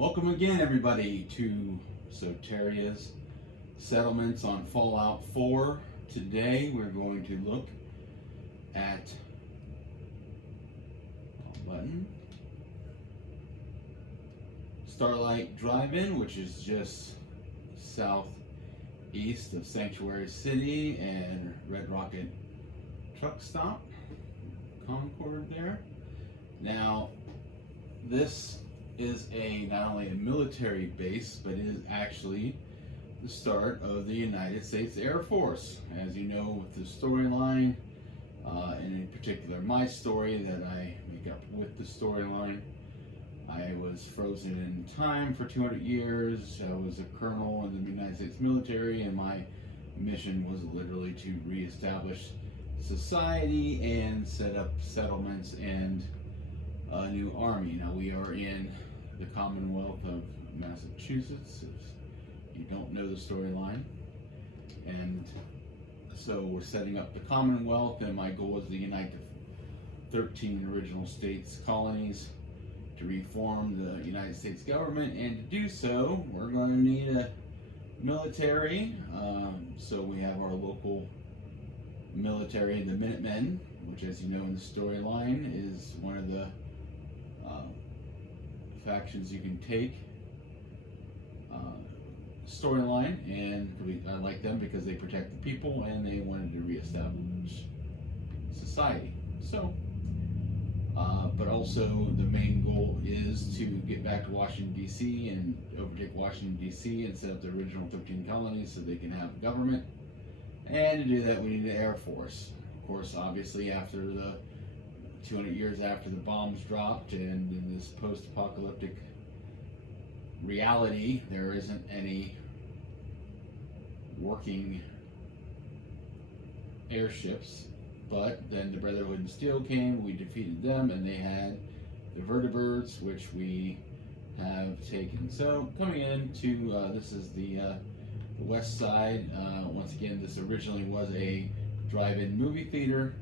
Welcome again, everybody, to Soteria's Settlements on Fallout 4. Today, we're going to look at Starlight Drive-In, which is just southeast of Sanctuary City, and Red Rocket Truck Stop, Concord there. Now, this is not only a military base, but it is actually the start of the United States Air Force. As you know, with the storyline, and in particular my story that I make up with the storyline, I was frozen in time for 200 years. I was a colonel in the United States military, and my mission was literally to reestablish society and set up settlements and a new army. Now we are in the Commonwealth of Massachusetts, if you don't know the storyline. And so we're setting up the Commonwealth, and my goal is to unite the 13 original states, colonies, to reform the United States government. And to do so, we're going to need a military. So we have our local military, the Minutemen, which, as you know in the storyline, is one of the factions you can take storyline, and I like them because they protect the people and they wanted to reestablish society. So, but also the main goal is to get back to Washington D.C. and overtake Washington D.C. and set up the original 13 colonies so they can have government. And to do that, we need an Air Force. Of course, obviously, after the 200 years after the bombs dropped, and in this post-apocalyptic reality, there isn't any working airships. But then the Brotherhood and Steel came, we defeated them, and they had the vertibirds, which we have taken. So coming into, this is the west side. Once again, this originally was a drive-in movie theater.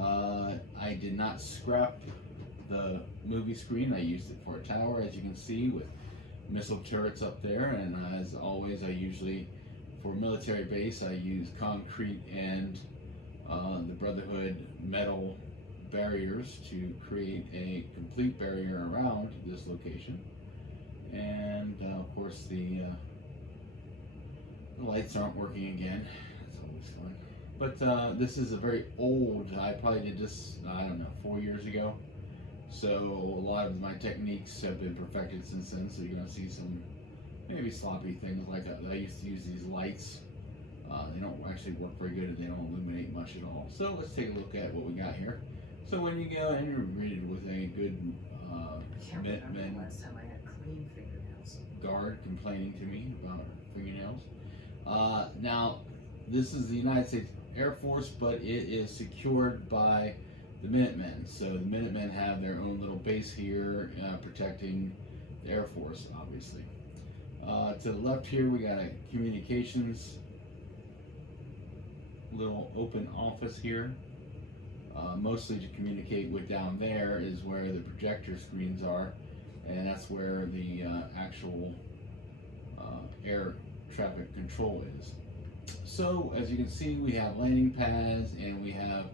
I did not scrap the movie screen. I used it for a tower, as you can see, with missile turrets up there. And as always, I usually, for military base, I use concrete and the Brotherhood metal barriers to create a complete barrier around this location. And of course, the lights aren't working again. That's always fun. But this is a very old, I probably did this, I don't know, 4 years ago. So a lot of my techniques have been perfected since then. So you're going to see some maybe sloppy things like I used to use these lights. They don't actually work very good and they don't illuminate much at all. So let's take a look at what we got here. So when you go and you're greeted with a good Minutemen last time I had clean fingernails. Guard complaining to me about fingernails. Now, this is the United States Air Force, but it is secured by the Minutemen. So the Minutemen have their own little base here, protecting the Air Force, obviously. To the left here, we got a communications little open office here. Mostly to communicate with. Down there is where the projector screens are, and that's where the actual air traffic control is. So as you can see, we have landing pads, and we have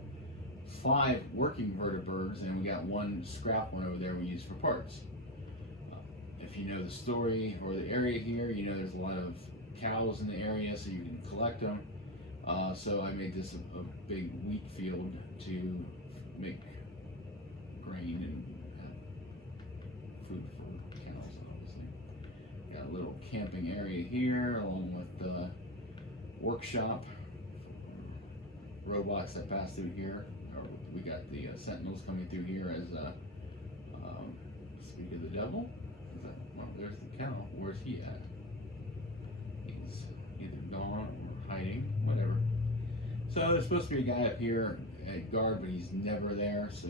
5 working vertibirds, and we got 1 scrap one over there we use for parts. If you know the story or the area here, you know there's a lot of cows in the area, so you can collect them. So I made this a big wheat field to make grain and have food for cows, obviously. Got a little camping area here, along with the workshop, robots that pass through here. Or we got the sentinels coming through here as speak of the devil. Is that, well, there's the cow. Where's he at? He's either gone or hiding, whatever. So there's supposed to be a guy up here at guard, but he's never there. So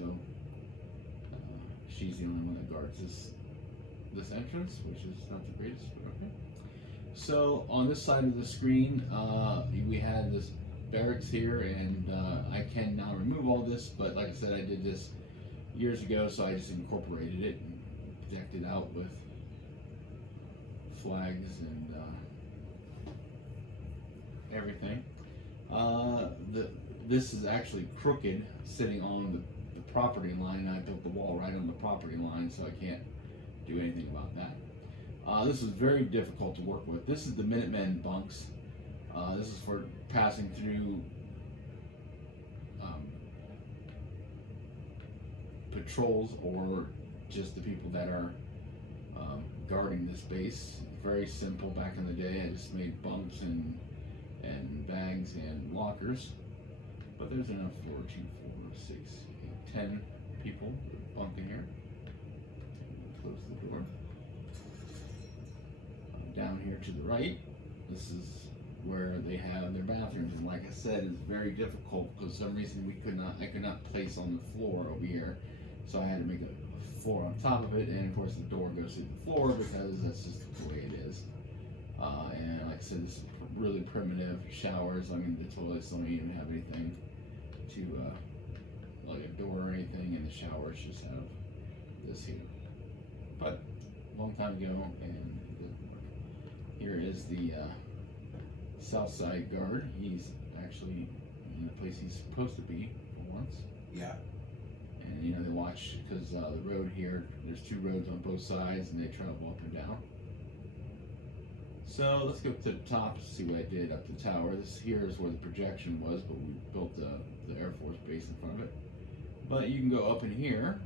she's the only one that guards this entrance, which is not the greatest, but okay. So on this side of the screen, we had this barracks here, and I can now remove all this, but like I said, I did this years ago, so I just incorporated it and decked it out with flags and everything. This is actually crooked, sitting on the property line. I built the wall right on the property line, so I can't do anything about that. This is very difficult to work with. This is the Minutemen bunks. This is for passing through patrols or just the people that are guarding this base. Very simple back in the day. I just made bunks and bags and lockers. But there's enough for 2, 4, 6, 8, 10 people bunking here. Close the door. Down here to the right, this is where they have their bathrooms, and like I said, it's very difficult because for some reason I could not place on the floor over here, so I had to make a floor on top of it, and of course the door goes through the floor because that's just the way it is. And like I said, this is really primitive showers. I mean, the toilets don't even have anything to like a door or anything, and the showers just have this here. But a long time ago, and here is the South Side guard. He's actually in the place he's supposed to be for once. Yeah. And you know, they watch because the road here, there's 2 roads on both sides, and they travel up and down. So let's go to the top to see what I did up the tower. This here is where the projection was, but we built the Air Force base in front of it. But you can go up in here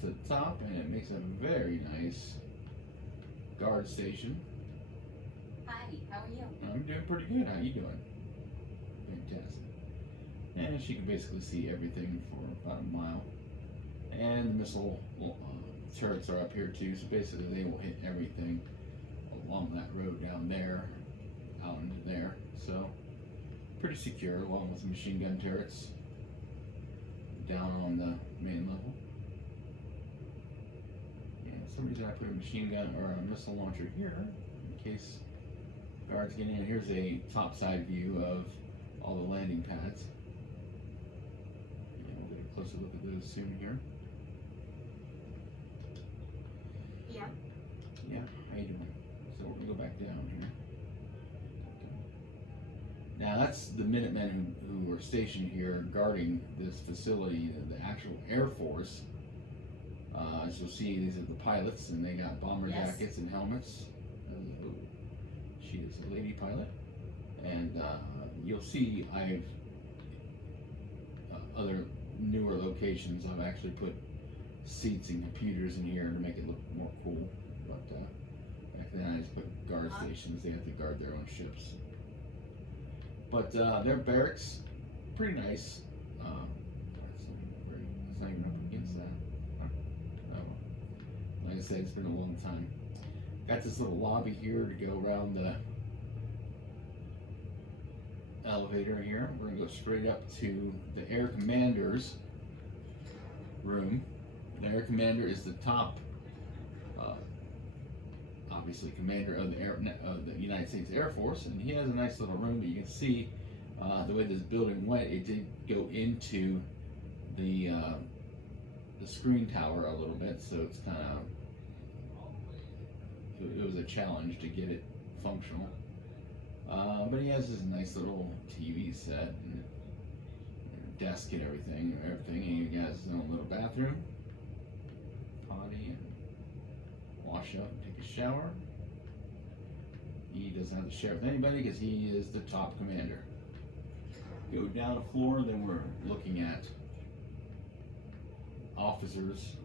to the top, and it makes a very nice guard station. Hi, how are you? I'm doing pretty good. How you doing? Fantastic. And she can basically see everything for about a mile. And the missile turrets are up here too, so basically they will hit everything along that road down there, out into there. So pretty secure, along with the machine gun turrets down on the main level. And for some reason I put a machine gun or a missile launcher here in case guards get in. Here's a top side view of all the landing pads. And we'll get a closer look at those soon here. Yeah. Yeah, how you doing? So we're gonna go back down here. Now that's the Minutemen who were stationed here guarding this facility, the actual Air Force. As you'll see, these are the pilots, and they got bomber jackets and helmets. She is a lady pilot, and you'll see I've other newer locations. I've actually put seats and computers in here to make it look more cool. But back then I just put guard stations. They have to guard their own ships. But their barracks, pretty nice. It's not even up against that. Oh. Like I said, it's been a long time. Got this little lobby here to go around the elevator here. We're gonna go straight up to the Air Commander's room. The Air Commander is the top, obviously, commander of the United States Air Force, and he has a nice little room. But you can see the way this building went. It did go into the screen tower a little bit, so it's kind of it was a challenge to get it functional. But he has this nice little TV set and desk and everything. And he has his own little bathroom, potty, and wash up and take a shower. He doesn't have to share with anybody because he is the top commander. Go down the floor, then we're looking at officers'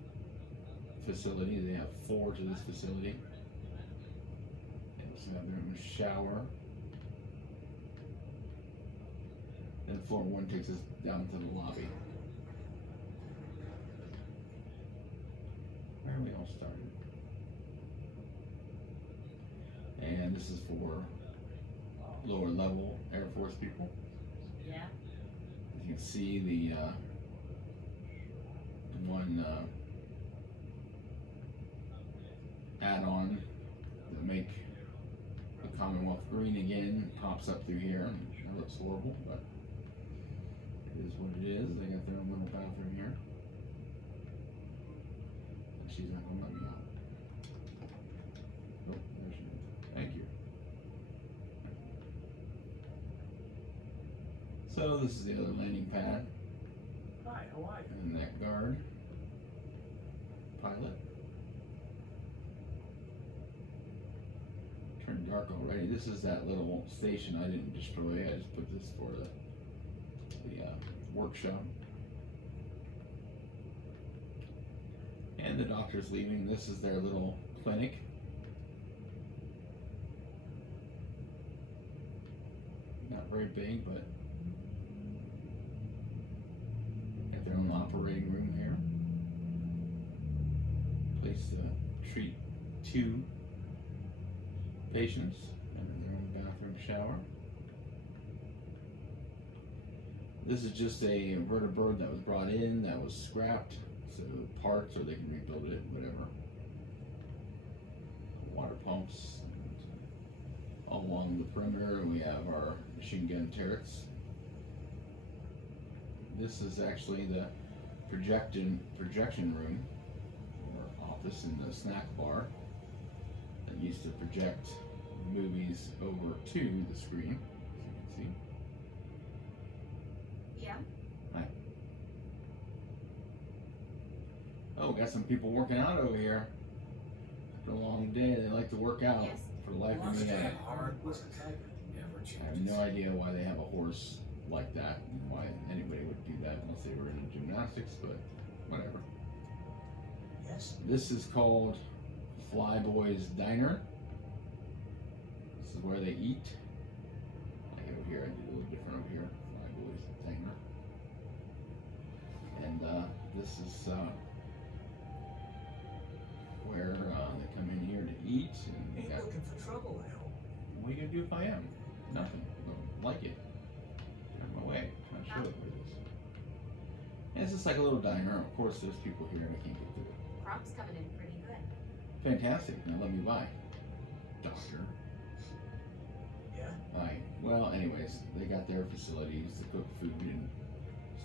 facility. They have 4 to this facility. They have their own shower. Then floor 1 takes us down to the lobby. Where we all started. And this is for lower level Air Force people. Yeah. As you can see, the one add-on that make the Commonwealth green again pops up through here. And it looks horrible, but it is what it is. They got their own little bathroom here. She's not gonna let me out. Nope. So this is the other landing pad. Hi, how are you? And that guard. Pilot. Turned dark already. This is that little station I didn't destroy. I just put this for the workshop. And the doctor's leaving. This is their little clinic. Not very big, but got their own operating room here. Place to treat 2 patients and their own bathroom shower. This is just a vertibird that was brought in, that was scrapped, so parts, or they can rebuild it, whatever. Water pumps. All along the perimeter, we have our machine gun turrets. This is actually the projection room, or office in the snack bar that used to project movies over to the screen, as you can see. Yeah. Hi. Oh, got some people working out over here. After a long day, they like to work out. Yes. For the life of me, What's the type? Never I have changes. no idea why they have a horse like that, and why anybody would do that unless they were into gymnastics, but whatever. Yes. This is called Flyboy's Diner. This is where they eat. Like over here, I did a little different over here. Flyboy's Diner. And this is where they come in here to eat. And Ain't got, looking for trouble, I hope. what are you gonna do if I am? Nothing. Don't like it. Turn my way. Trying to show it where it is. And it's just like a little diner. Of course, there's people here and I can't get to it. Crop's coming in pretty good. Fantastic. Now let me buy. Doctor. Yeah. Alright. Well, anyways, they got their facilities to cook food and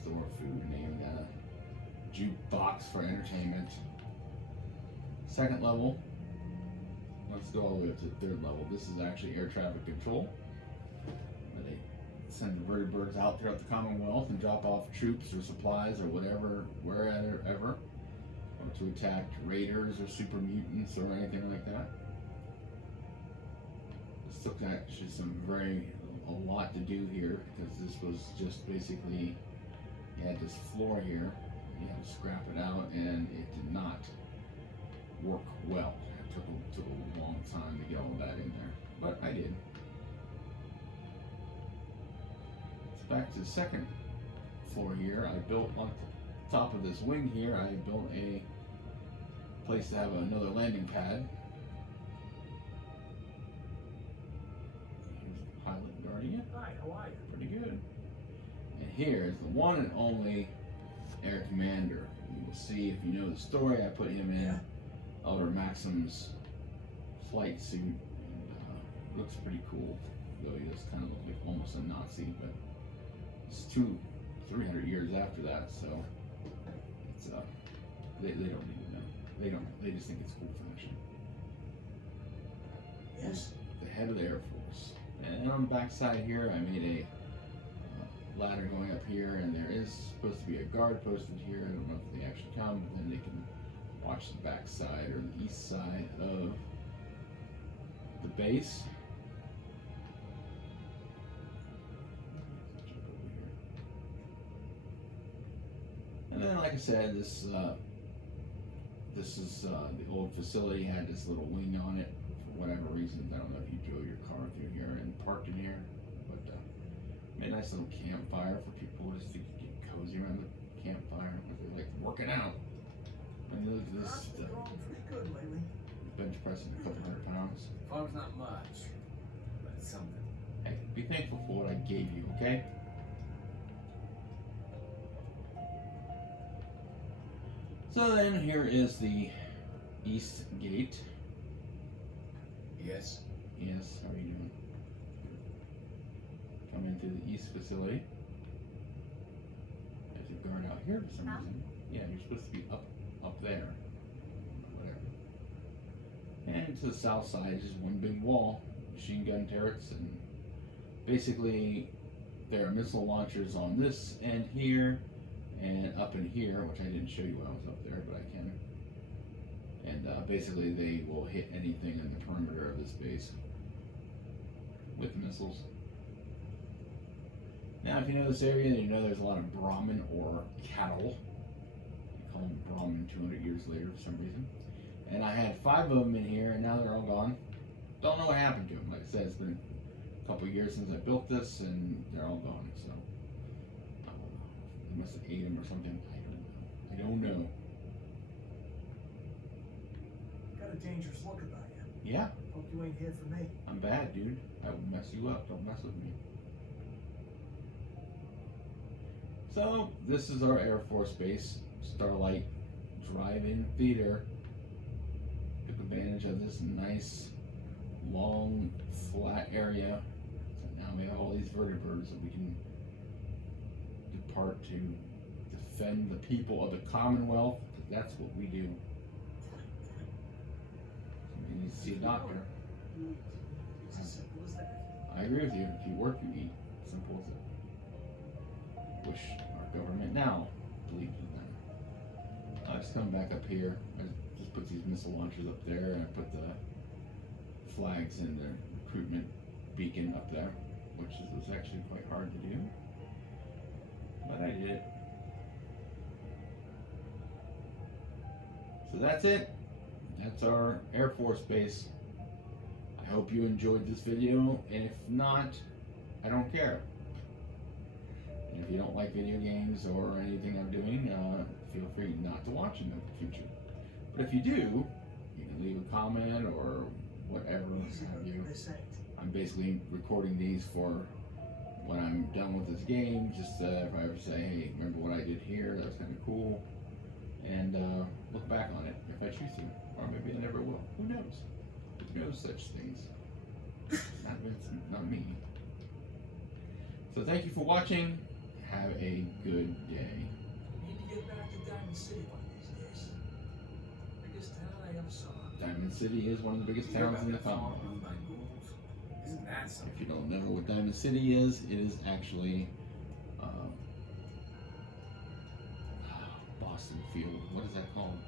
store food, and they even got a jukebox for entertainment. Second level. Let's go all the way up to the 3rd level. This is actually air traffic control. Where they send the vertibirds out throughout the Commonwealth and drop off troops or supplies or whatever, wherever, or to attack raiders or super mutants or anything like that. This took actually a lot to do here, because this was just basically, you had this floor here, you had to scrap it out, and it did not work well. It took a long time to get all that in there, but I did. So back to the 2nd floor here, I built on top of this wing here, I built a place to have another landing pad. Here's the pilot guarding it. Hi, how are you? Pretty good. And here's the one and only Air Commander. You will see, if you know the story, I put him in Yeah. Elder Maxim's flight suit, and looks pretty cool, though he does kind of look like almost a Nazi, but it's 300 years after that, so it's they don't even know. They just think it's cool fashion. Yes. The head of the Air Force. And on the back side here, I made a ladder going up here, and there is supposed to be a guard posted here. I don't know if they actually come, but then they can watch the back side or the east side of the base. Jump over here. And then, like I said, this is the old facility, had this little wing on it for whatever reason. I don't know if you drove your car through here and parked in here, but made a nice little campfire for people just to get cozy around the campfire. They like working out. And look at this Crops been growing pretty good lately. bench pressing a couple 100 pounds. Farm's not much, but it's something. Hey, be thankful for what I gave you, okay? So then here is the east gate. Yes. Yes, how are you doing? Come into the east facility. There's a guard out here for some reason. Yeah, you're supposed to be up there. Whatever. And to the south side is just one big wall, machine gun turrets, and basically there are missile launchers on this end here, and up in here, which I didn't show you when I was up there, but I can. And basically they will hit anything in the perimeter of this base with missiles. Now, if you know this area, you know there's a lot of Brahmin or cattle. They call them Brahmin 200 years later for some reason. And I had 5 of them in here, and now they're all gone. Don't know what happened to them. Like I said, it's been a couple of years since I built this, and they're all gone. So I must have ate them or something. I don't know. Got a dangerous look about you. Yeah, Hope you ain't here for me. I'm bad, dude. I will mess you up. Don't mess with me. So, this is our Air Force Base, Starlight Drive-In Theater. Took advantage of this nice, long, flat area. So now we have all these vertebrates that we can depart to defend the people of the Commonwealth, because that's what we do. You need to see a doctor. It's as simple as that. I agree with you. If you work, you eat. Simple as it. Wish our government now believes in that. I just come back up here. I just put these missile launchers up there, and I put the flags in the recruitment beacon up there, which was actually quite hard to do, but I did it. So that's it. That's our Air Force Base. I hope you enjoyed this video, and if not, I don't care. And if you don't like video games or anything I'm doing, feel free not to watch in the future. But if you do, you can leave a comment or whatever have you. I'm basically recording these for when I'm done with this game, just if I ever say, hey, remember what I did here, that was kind of cool, and look back on it if I choose to, or maybe I never will. Who knows? Who knows such things? Not Vince, not me. So thank you for watching. Have a good day. Need to get back to Diamond City one of these days. Biggest town I ever saw. Diamond City is one of the biggest towns in the Commonwealth. Isn't that something? If you don't know what Diamond City is, it is actually Boston Field. What is that called?